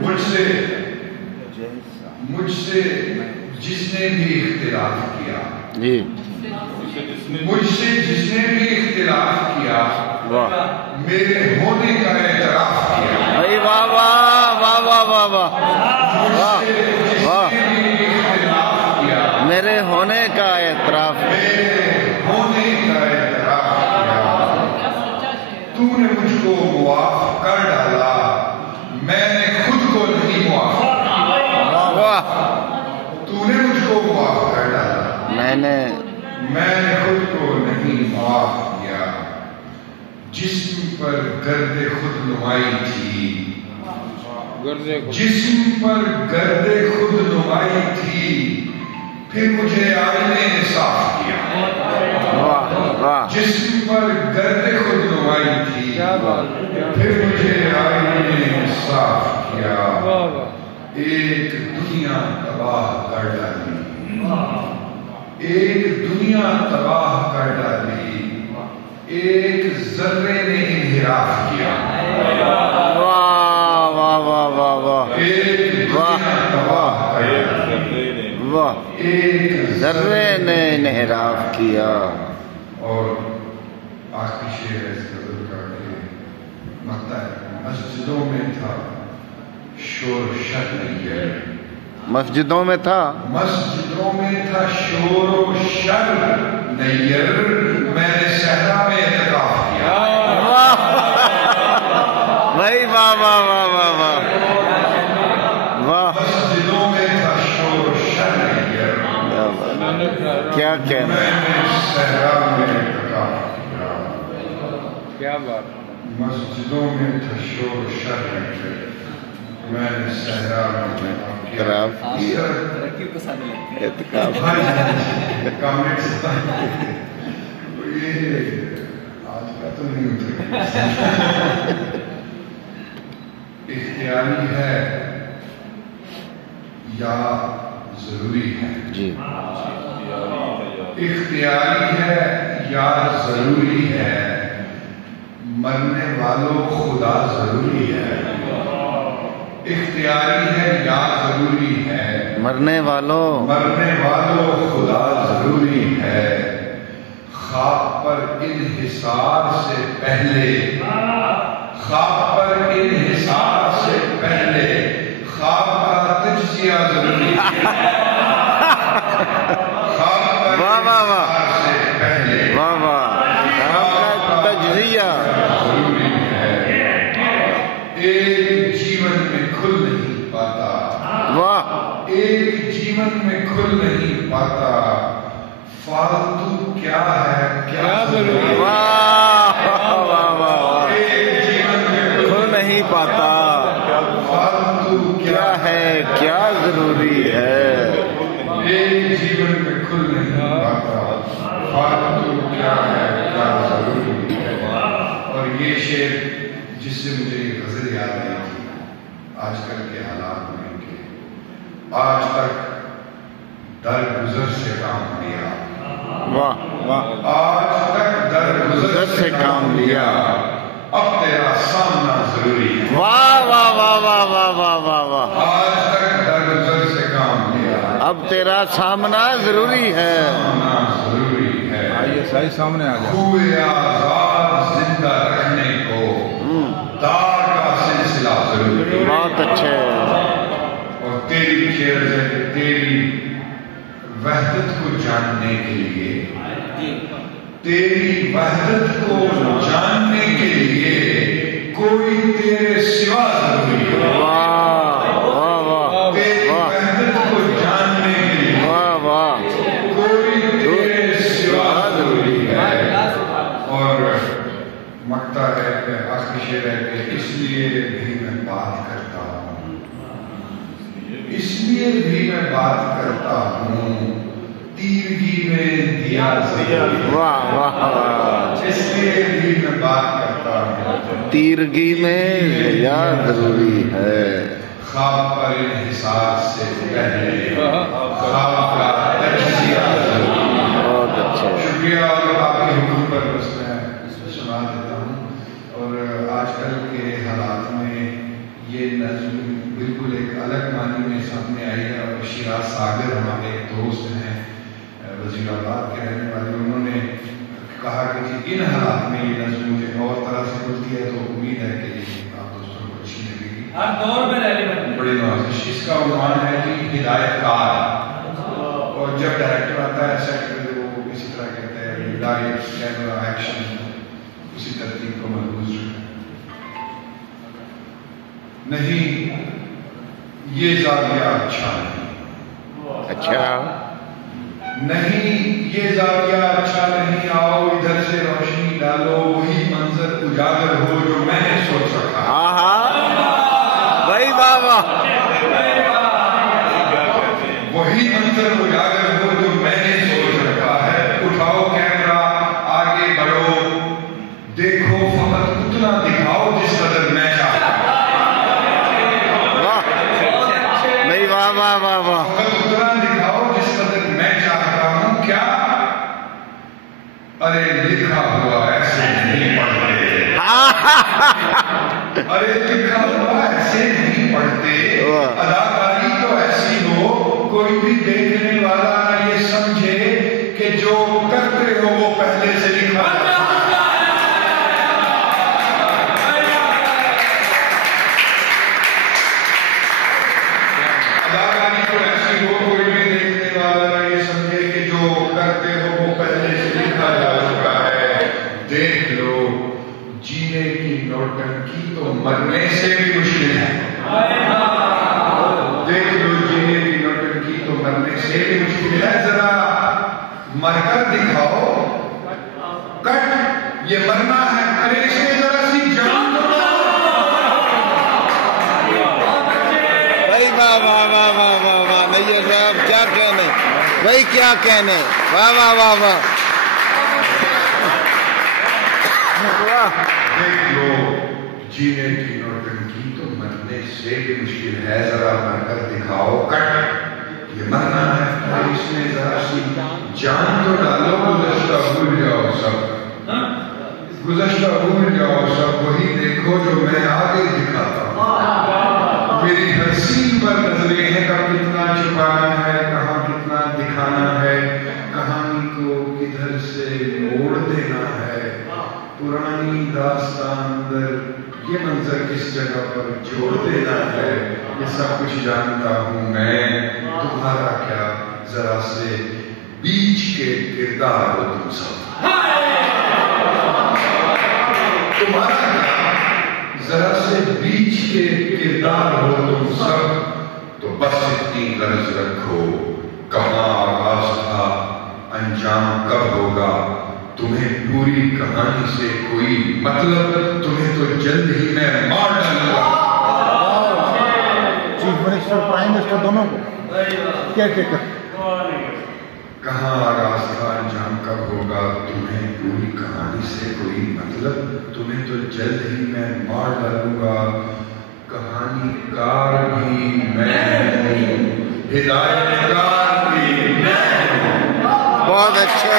مجھ سے جس نے بھی اختلاف کیا جی مجھ سے جس نے بھی اختلاف کیا واہ میرے ہونے کا اعتراف کیا بھائی واہ واہ واہ واہ واہ واہ مجھ سے جس واہ نے بھی اختلاف کیا میرے ہونے کا اعتراف میرے ہونے کا اعتراف کیا تو نے مجھ کو معاف کر ڈالا میں نے خود کو نہیں معاف واہ تو نے مجھ کو معاف کر ڈالا میں نے خود کو نہیں معاف کیا جسم پر گرد خود نمائی تھی جسم پر گرد خود نمائی تھی پھر مجھے آئینے نے صاف کیا واہ واہ جسم پر گرد خود نمائی تھی پھر مجھے آئینے نے صاف کیا ایک دنیا تباہ کر ڈالی ایک دنیا تباہ کر ڈالی ایک ذرے نے انحراف کیا واہ واہ واہ واہ واہ ایک دنیا تباہ کر ڈالی واہ ایک ذرے نے انحراف کیا اور آخری شعر اس غزل کا کہ مقطع مسجدوں میں تھا شور و شر نیر مسجدوں میں تھا مسجدوں میں تھا شور و شر نیر میں نے صحرا میں اعتکاف کیا واہ بھائی واہ واہ واہ واہ واہ واہ مسجدوں میں تھا شور و شر نیر کیا کہنا میں نے صحرا میں اعتکاف کیا کیا بات مسجدوں میں تھا شور و شر نیر میں نے صحرا میں اعتراف کیا اعتکاف یہ آج کا تو نہیں ہوتا اختیاری ہے یا ضروری ہے جی اختیاری ہے یا ضروری ہے مرنے والوں خدا ضروری ہے اختیاری ہے یا ضروری ہے مرنے والوں خدا ضروری ہے خواب پر انحصار سے پہلے خواب کا تجزیہ ضروری ہے خواب پر انحصار سے پہلے واہ واہ خواب کا تجزیہ ضروری ہے ایک جیون میں کھل نہیں پاتا واہ ایک جیون میں کھل نہیں پاتا فالتو کیا ہے کیا ضروری واہ واہ واہ واہ ایک جیون میں کھل نہیں پاتا فالتو کیا ہے کیا ضروری ہے ایک جیون میں کھل نہیں پاتا فالتو کیا ہے کیا ضروری ہے اور یہ شعر جس سے مجھے یہ غزل یاد آئی تھی آج کل کے حالات میں کہ آج تک درگزر سے کام لیا واہ واہ آج تک درگزر سے کام لیا اب تیرا سامنا ضروری ہے واہ واہ واہ واہ واہ واہ واہ واہ آج تک درگزر سے کام لیا اب تیرا سامنا ضروری ہے سامنا ضروری ہے آئیے صحیح سامنے آ جائے خوئے آزاد زندہ رکھنے کو دار کا سلسلہ ضروری ہے بہت اچھے اور تیری شعر ہے کہ تیری وحدت کو جاننے کے لیے تیری وحدت کو جاننے کے لیے کوئی تیرے سوا ضروری ہے واہ واہ واہ تیری واہ وحدت کو جاننے کے لیے واہ واہ کوئی تیرے سوا ضروری ہے اور مقطع ہے کہ آخری شعر ہے کہ اس لیے بھی میں بات کرتا ہوں اس لیے بھی میں بات کرتا ہوں تیرگی میں دیا ضروری واہ واہ واہ اس لیے بھی میں بات کرتا ہوں تیرگی میں ضیا ضروری ہے خواب پر انحصار سے پہلے خواب کا تجزیہ ضروری ہے بہت اچھے شکریہ اور آپ کے حکم پر بس میں سنا دیتا ہوں اور آج کل کے حالات میں یہ نظم سامنے آئی ہے، اور شیراز ساگر ہمارے ایک دوست ہیں وزیر آباد کے رہنے والے، انہوں نے کہا کہ جی ان حالات میں یہ نظم مجھے اور طرح سے ملتی ہے، تو امید ہے کہ یہ آپ دوستوں کو اچھی لگے گی۔ ہر دور میں بڑے نوازش، اس کا عنوان ہے کہ ہدایت کار، اور جب ڈائریکٹر آتا ہے ایسا کہ وہ اسی طرح کہتے ہیں ہدایت کیمرہ ایکشن اسی ترتیب کو ملحوظ نہیں، یہ زاویہ اچھا نہیں، اچھا نہیں یہ زاویہ اچھا نہیں، آؤ ادھر سے روشنی ڈالو، وہی منظر اجاگر ہو جو میں نے سوچ رکھا۔ بھائی واہ واہ، وہی منظر اجاگر ہو جو میں نے سوچ رکھا ہے، اٹھاؤ کیمرہ آگے بڑھو، دیکھو فقط اتنا دکھاؤ جس قدر میں چاہتا ہوں۔ بھائی واہ واہ واہ واہ، فقط اتنا دکھاؤ جس قدر میں چاہتا ہوں، کیا ارے لکھا ہوا ایسے نہیں پڑھتے، ارے لکھا ہوا ایسے نہیں پڑھتے، اداکاری تو ایسی ہو کوئی بھی دیکھنے والا یہ سمجھے کہ جو کرتے ہو وہ پہلے سے لکھا ہے۔ اداکاری تو ایسی ہو کوئی بھی دیکھنے والا یہ سمجھے کہ جو کرتے ہو وہ پہلے سے لکھا جا چکا ہے۔ دیکھ لو جینے کی نوٹنکی تو مرنے سے بھی مشکل ہے، دیکھ لو جینے کی نوٹنکی تو مرنے سے بھی مشکل ہے، ذرا مر کر دکھاؤ، کٹ یہ مرنا ہے، ارے اس میں ذرا سی جان دو۔ بھائی واہ واہ واہ واہ واہ واہ، نہیں صاحب کیا کہنے، بھائی کیا کہنے، واہ واہ واہ واہ، دیکھ لو جینے کی نوٹنکی تو مرنے سے بھی مشکل ہے، ذرا مر کر دکھاؤ، کٹ یہ مرنا ہے، اس میں ذرا سی جان تو ڈالو، گزشتہ بھول جاؤ سب، گزشتہ بھول جاؤ سب، وہی دیکھو جو میں آگے دکھاتا ہوں۔ میری ہر سین پر نظریں ہیں، کب کتنا چھپانا ہے، کہاں کتنا دکھانا ہے، کہانی کو کدھر سے موڑ دینا ہے، پرانی داستان اندر یہ منظر کس جگہ پر جوڑ دینا ہے، یہ سب کچھ جانتا ہوں میں، تمہارا کیا ذرا سے بیچ کے کردار ہو تم سب، تمہارا کیا ذرا سے بیچ کے کردار ہو تم سب، تو بس اتنی غرض رکھو، کہاں آغاز تھا انجام کب ہوگا، تمہیں پوری کہانی سے کوئی مطلب، تمہیں تو جلد ہی میں مار ڈالوں گا۔ چیف منسٹر پرائم منسٹر دونوں کو کیا کہتے، کہاں آغاز تھا انجام کب ہوگا، تمہیں پوری کہانی سے کوئی مطلب، تمہیں تو جلد ہی میں مار ڈالوں گا، کہانی کار بھی میں ہوں، ہدایت کار بھی میں ہوں۔ بہت اچھے،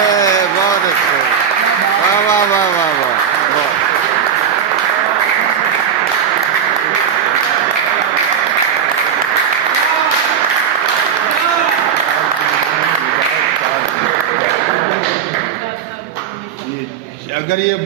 بہت اچھے، واہ واہ واہ واہ واہ، اگر یہ